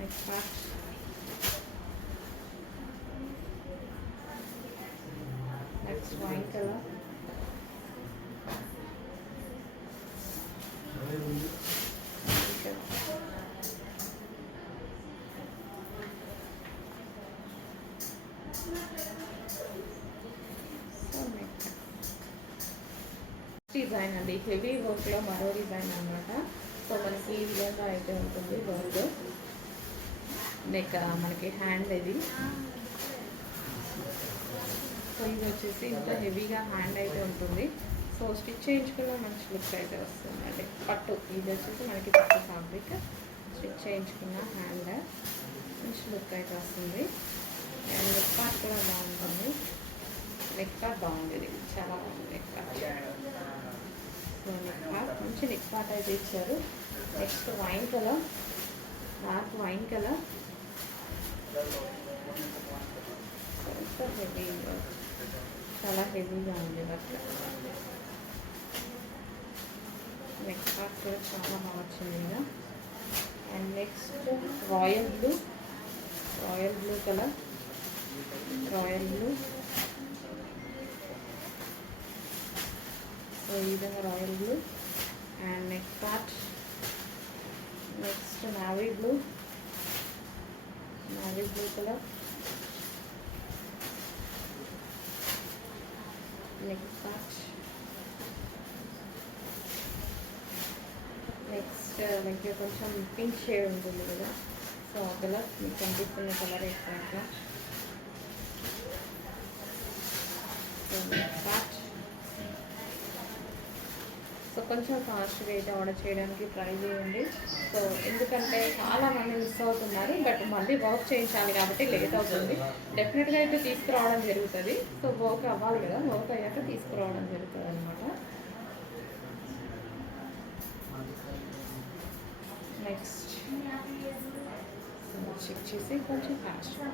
Next part. Next wine colour. Design అండి, హెవీ వర్క్లో మరో డిజైన్ అనమాట. సో మనకి ఈ విధంగా అయితే ఉంటుంది వర్క్. నెక్ మనకి హ్యాండ్ ఇది. సో ఇది వచ్చేసి ఇంత హెవీగా హ్యాండ్ అయితే ఉంటుంది. సో స్టిచ్ చేయించుకున్న మంచి లుక్ అయితే వస్తుంది. అంటే పట్టు, ఇది వచ్చేసి మనకి పట్టు ఫ్యాబ్రిక్. స్టిచ్ చేయించుకున్న హ్యాండ్ మంచి లుక్ అయితే వస్తుంది. అండ్ నెక్ పార్ట్ కూడా బాగుంటుంది. నెక్ పార్ట్ బాగుంది, ఇది చాలా బాగుంది neck part. So neck part మంచి నెక్ పార్ట్ అయితే ఇచ్చారు. Next wine colour, dark wine colour. Heavy, చాలా హెవీగా ఉంది బట్ నెక్ పార్ట్ కూడా చాలా బాగా వచ్చింది కదా. And next royal blue, royal blue colour, royal blue. So ఈ విధంగా royal blue. And neck part. Next navy blue, navy blue colour, next part. Next మనకి కొంచెం పింక్ షేడ్ ఉంటుంది కదా, సో ఆ కలర్ మీకు కనిపిస్తున్న కలర్ ఎగ్జాక్ట్గా. So next part. సో కొంచెం ఫాస్ట్గా అయితే ఆర్డర్ చేయడానికి ట్రై చేయండి. సో ఎందుకంటే చాలామంది మిస్ అవుతున్నారు, బట్ మళ్ళీ వర్క్ చేయించాలి కాబట్టి లేట్ అవుతుంది. డెఫినెట్గా అయితే తీసుకురావడం జరుగుతుంది. సో వర్క్ అవ్వాలి కదా, వర్క్ అయ్యాక తీసుకురావడం జరుగుతుంది అనమాట. నెక్స్ట్ చెక్ చేసి కొంచెం ఫాస్ట్గా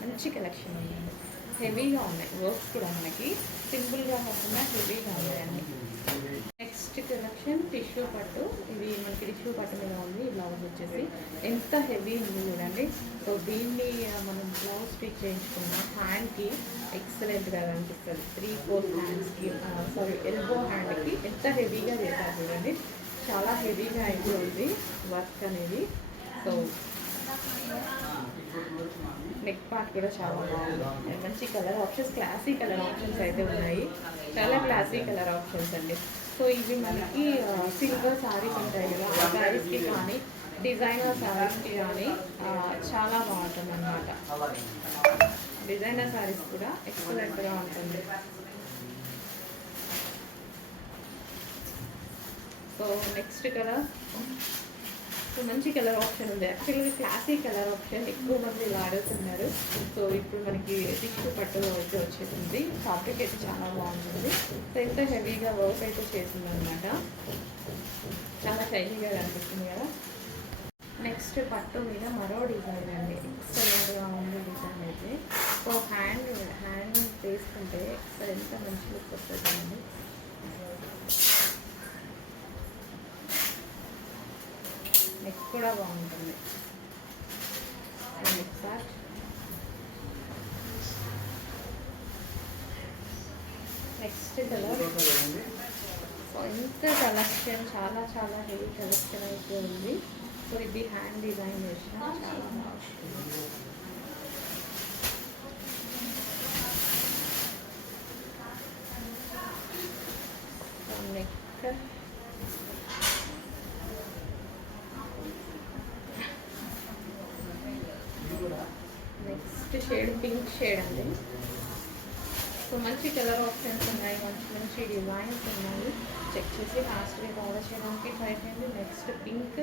మంచి కలెక్షన్ ఉందండి. హెవీగా ఉన్నాయి వర్క్స్ కూడా, మనకి సింపుల్గా కాకుండా హెవీగా ఉన్నాయండి. నెక్స్ట్ కలెక్షన్ టిష్యూ పట్టు. ఇది మనకి టిష్యూ పట్టు మీద ఉంది. బ్లౌజ్ వచ్చేసి ఎంత హెవీ ఉంది చూడండి. సో దీన్ని మనం బ్లౌజ్ స్టిచ్ చేయించుకున్న హ్యాండ్కి ఎక్సలెంట్గా కనిపిస్తుంది. 3/4 హ్యాండ్స్కి ఎల్బో హ్యాండ్కి ఎంత హెవీగా చేశారు చూడండి. చాలా హెవీగా అయితే ఉంది వర్క్ అనేది. సో నెక్ పార్ట్ కూడా చాలా బాగుంది. మంచి colour options, classy colour options అయితే ఉన్నాయి. చాలా క్లాసీ కలర్ ఆప్షన్స్ అండి. సో ఇవి మనకి సిల్వర్ శారీస్ ఉంటాయి కదా, ఆ శారీస్కి కానీ డిజైనర్ శారీస్కి కానీ చాలా బాగుంటుంది అన్నమాట. డిజైనర్ శారీస్ కూడా ఎక్సలెంట్గా ఉంటుంది. సో నెక్స్ట్ కలర్, సో మంచి కలర్ ఆప్షన్ ఉంది. యాక్చువల్గా క్లాసీ కలర్ ఆప్షన్ ఎక్కువ మంది వాడుతున్నారు. సో ఇప్పుడు మనకి టిష్యూ పట్టు అయితే వచ్చేసింది. ఫ్యాబ్రిక్ అయితే చాలా బాగుంటుంది. సో ఎంత హెవీగా వర్క్ అయితే చేసింది అనమాట. చాలా షైనీగా కనిపిస్తుంది కదా. నెక్స్ట్ పట్టు మీద మరో డిజైన్ అండి. ఎక్సలెంట్గా ఉంది డిజైన్ అయితే. సో హ్యాండ్ వేసుకుంటే అసలు ఎంత మంచి లుక్ వస్తుంది అండి. నెక్ కూడా బాగుంటుంది. Next part. Next colour. So ఇంత కలెక్షన్ చాలా చాలా హెవీ కలెక్షన్ అయితే ఉంది. సో ఇది హ్యాండ్ డిజైన్ చేసిన చాలా బాగుంది. Neck next shade pink shade అండి. సో మంచి కలర్ ఆప్షన్స్ ఉన్నాయి, మంచి మంచి డిజైన్స్ ఉన్నాయి. చెక్ చేసి ఫాస్ట్గా ఆర్డర్ చేయడానికి ట్రై చేయండి. Next pink.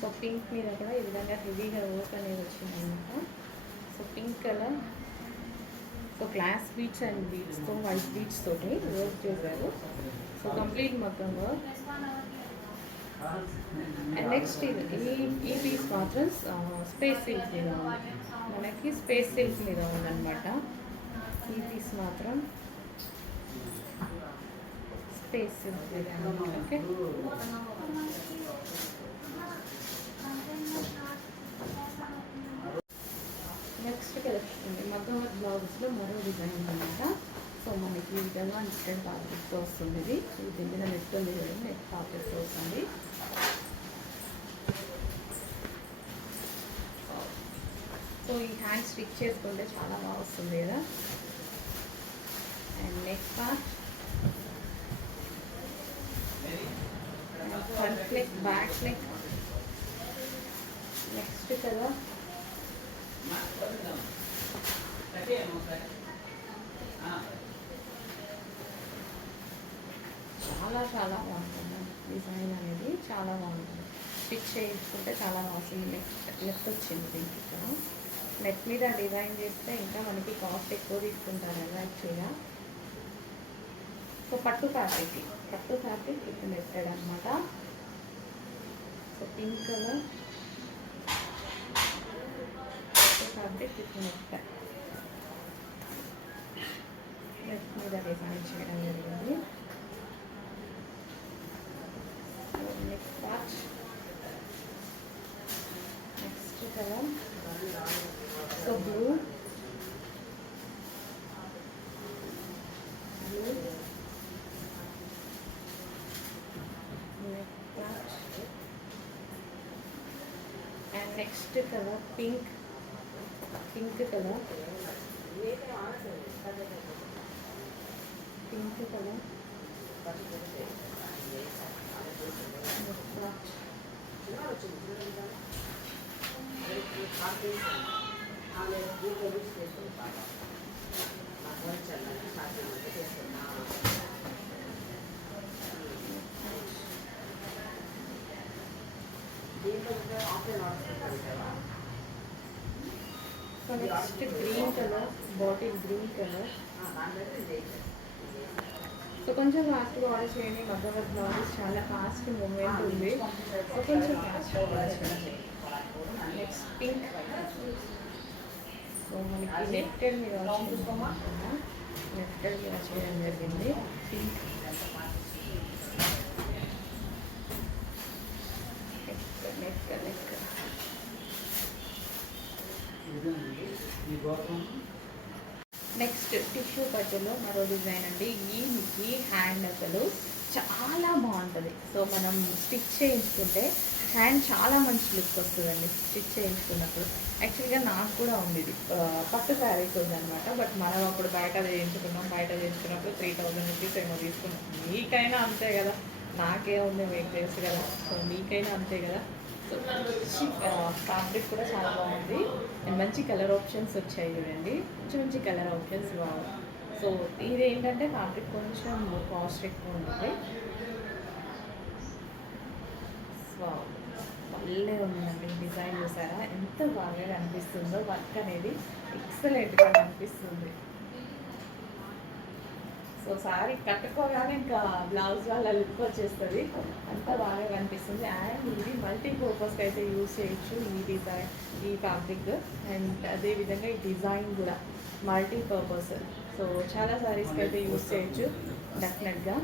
సో పింక్ మీద కూడా ఈ విధంగా హెవీగా వర్క్ అనేది వచ్చింది అనమాట. So pink colour. So glass beads and బీట్స్తో వైట్ బీట్స్ తోటి వర్క్ చేశారు. సో కంప్లీట్ మొత్తం వర్క్. అండ్ నెక్స్ట్ ఈ పీస్ మాత్రం స్పేస్ సిల్క్ మీద ఉంది. మనకి స్పేస్ సిల్క్ మీద ఉందన్నమాట. ఈ పీస్ మాత్రం స్పేస్ సిల్క్ మీద. ఓకే, నెక్స్ట్ కలెక్షన్ ఉంది. మగ్గం వర్క్ బ్లౌజ్లో మరో డిజైన్ అనమాట. సో మనకి ఈ విధంగా డిఫరెంట్ ఫ్యాబ్రిక్తో వస్తుంది. ఇది మీద నెట్ ఉంది చూడండి, నెట్ ఫ్యాబ్రిక్తో వస్తుంది. సో ఈ హ్యాండ్ స్టిచ్ చేసుకుంటే చాలా బాగా వస్తుంది కదా. And neck part, front neck, back neck. Next colour. చాలా చాలా బాగుంటుంది డిజైన్ అనేది, చాలా బాగుంటుంది. స్టిచ్ చేయించుకుంటే చాలా బాగుంటుంది. నెక్ వచ్చింది దీనికి ఇక్కడ. నెక్ మీద డిజైన్ చేస్తే ఇంకా మనకి కాస్ట్ ఎక్కువ తీసుకుంటారు కదా యాక్చువల్గా. సో పట్టు ఫ్యాబ్రిక్ ఇప్పుడు నెట్టెడ్ అనమాట. సో పింక్ కలర్ పట్టు ఫ్యాబ్రిక్ ఇప్పుడు నెట్టెడ్. నెక్ మీద డిజైన్ చేయడం జరిగింది. Neck part. Next colour. So blue. Neck part. And next colour pink colour. Pink colour next green colour, bottle green colour. So కొంచెం ఫాస్ట్గా order చేయండి. మగ్గవర్క్ blouses చాలా fast moment ఉంది. సో కొంచెం ఫాస్ట్గా ఆర్డర్ చేయండి. Next pink. సో మనకి netted మీద నెట్టెడ్ మీద చేయడం జరిగింది. పింక్ నెక్స్ట్ టిష్యూ పట్టులో మరో డిజైన్ అండి. ఈ హ్యాండ్ అసలు చాలా బాగుంటుంది. సో మనం స్టిచ్ చేయించుకుంటే హ్యాండ్ చాలా మంచి లుక్ వస్తుందండి స్టిచ్ చేయించుకున్నప్పుడు. యాక్చువల్గా నాకు కూడా ఉంది ఇది పట్టు శారీస్ ఉందన్నమాట. బట్ మనం అప్పుడు బయట చేయించుకున్నప్పుడు 3000 రూపీస్ ఏమో తీసుకున్నాం. మీకైనా అంతే కదా, నాకే ఉంది మీకు తెలుసు కదా. సో మీకైనా అంతే కదా. సో మంచి ఫ్యాబ్రిక్ కూడా చాలా బాగుంది అండ్ మంచి కలర్ ఆప్షన్స్ వచ్చాయి చూడండి. మంచి కలర్ ఆప్షన్స్ బాగుంది. సో ఇది ఏంటంటే ఫ్యాబ్రిక్ కొంచెం కాస్ట్ ఎక్కువ ఉంటుంది. భలే ఉందండి డిజైన్. చూసారా ఎంత బాగా కనిపిస్తుందో. వర్క్ అనేది ఎక్సలెంట్గా కనిపిస్తుంది. సో సారీ కట్టుకోగానే ఇంకా బ్లౌజ్ వాళ్ళ లుక్ వచ్చేస్తుంది. అంత బాగా కనిపిస్తుంది. అండ్ ఇది మల్టీ పర్పస్కి అయితే యూజ్ చేయొచ్చు ఈ డిజైన్, ఈ ఫ్యాబ్రిక్. అండ్ అదేవిధంగా ఈ డిజైన్ కూడా మల్టీ పర్పస్. సో చాలా సారీస్కి అయితే యూజ్ చేయొచ్చు డెఫినెట్గా.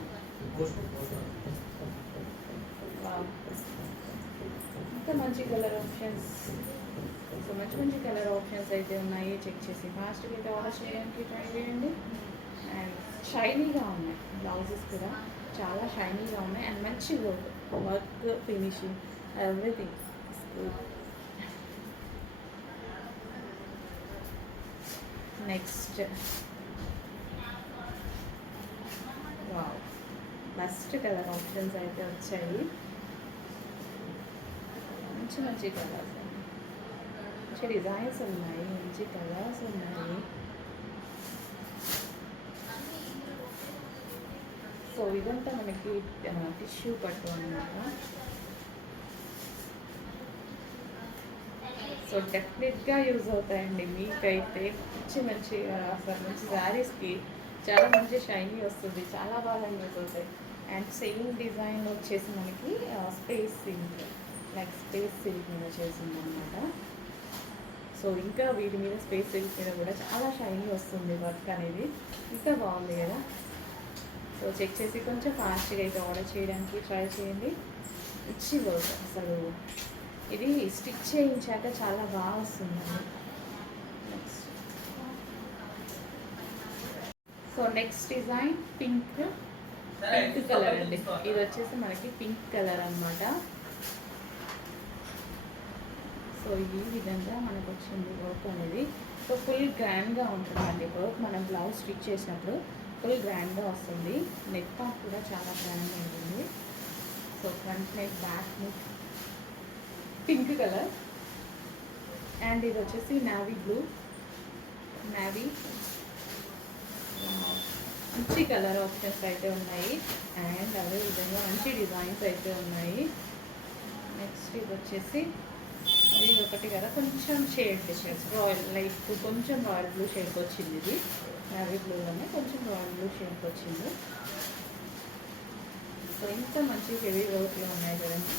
ఇంకా మంచి కలర్ ఆప్షన్స్. సో మంచి కలర్ ఆప్షన్స్ అయితే ఉన్నాయి. చెక్ చేసి ఫాస్ట్గా అయితే ఆర్డర్ చేయడానికి ట్రై చేయండి. అండ్ షైనీగా ఉన్నాయి బ్లౌజెస్ కూడా, చాలా షైనీగా ఉన్నాయి. అండ్ మంచి work finishing everything. Next wow, best colour options అయితే వచ్చాయి. మంచి కలర్స్, మంచి డిజైన్స్ ఉన్నాయి, మంచి కలర్స్ ఉన్నాయి. సో ఇదంతా మనకి టిష్యూ పట్టు అన్నమాట. సో డెఫినెట్గా యూజ్ అవుతాయండి మీకైతే. మంచి అసలు మంచి శారీస్కి చాలా మంచి షైనీ వస్తుంది. చాలా బాగా యూజ్ అవుతాయి. అండ్ సేమ్ డిజైన్ వచ్చేసి మనకి space silk, like space silk మీద చేసింది అనమాట. సో ఇంకా వీటి మీద స్పేస్ సిల్క్ మీద కూడా చాలా షైనీ వస్తుంది వర్క్ అనేది. ఇంకా బాగుంది కదా. సో చెక్ చేసి కొంచెం ఫాస్ట్గా అయితే ఆర్డర్ చేయడానికి ట్రై చేయండి. మంచి వర్క్ అసలు. ఇది స్టిచ్ చేయించాక చాలా బాగా వస్తుందండి. So next design pink colour అండి. ఇది వచ్చేసి మనకి పింక్ కలర్ అన్నమాట. సో ఈ విధంగా మనకు వచ్చింది వర్క్ అనేది. సో ఫుల్ గ్రాండ్గా ఉంటుందండి వర్క్. మనం బ్లౌజ్ స్టిచ్ చేసినప్పుడు ఫుల్ గ్రాండ్గా వస్తుంది. నెక్ పార్ట్ కూడా చాలా గ్రాండ్గా ఉంటుంది. So front neck, back neck pink colour. And ఇది వచ్చేసి నావీ బ్లూ, నావీ. మంచి కలర్ ఆప్షన్స్ అయితే ఉన్నాయి. అండ్ అదేవిధంగా మంచి డిజైన్స్ అయితే ఉన్నాయి. నెక్స్ట్ ఇది వచ్చేసి ఇది ఒకటి కదా, కొంచెం షేడ్ డిఫరెన్స్, రాయల్ లైక్ కొంచెం రాయల్ బ్లూ షేడ్కి వచ్చింది. ఇది నావీ బ్లూలోనే కొంచెం రాయల్ బ్లూ షేడ్కి వచ్చింది. సో ఇంత మంచి హెవీ వర్క్లో ఉన్నాయి కదండి.